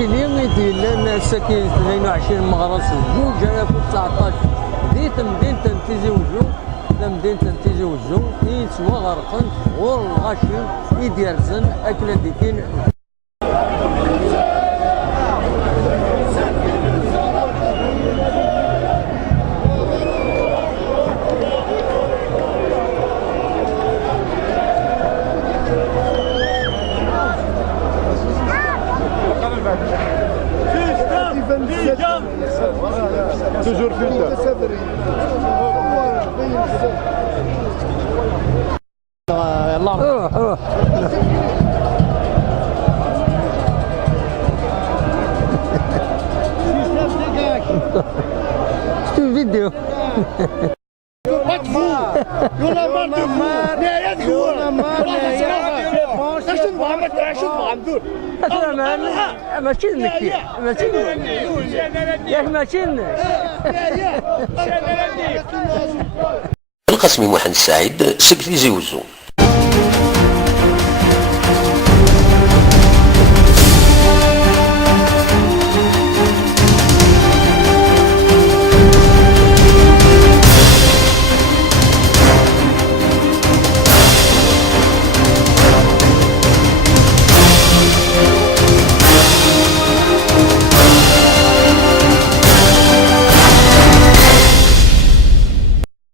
المشكلة ديال الساكن 22 مغرس 2019 ديت مدينة تيزي وجو مدينة تيزي وجو يتوا غرقن غور الغاشي يديرزن أكلا ديكين. Toujours filtre. يلا روح روح. شتو فيديو. ماشي نكي ماشي ياك ماشي القاسمي محمد السعيد سكتي زيوزو.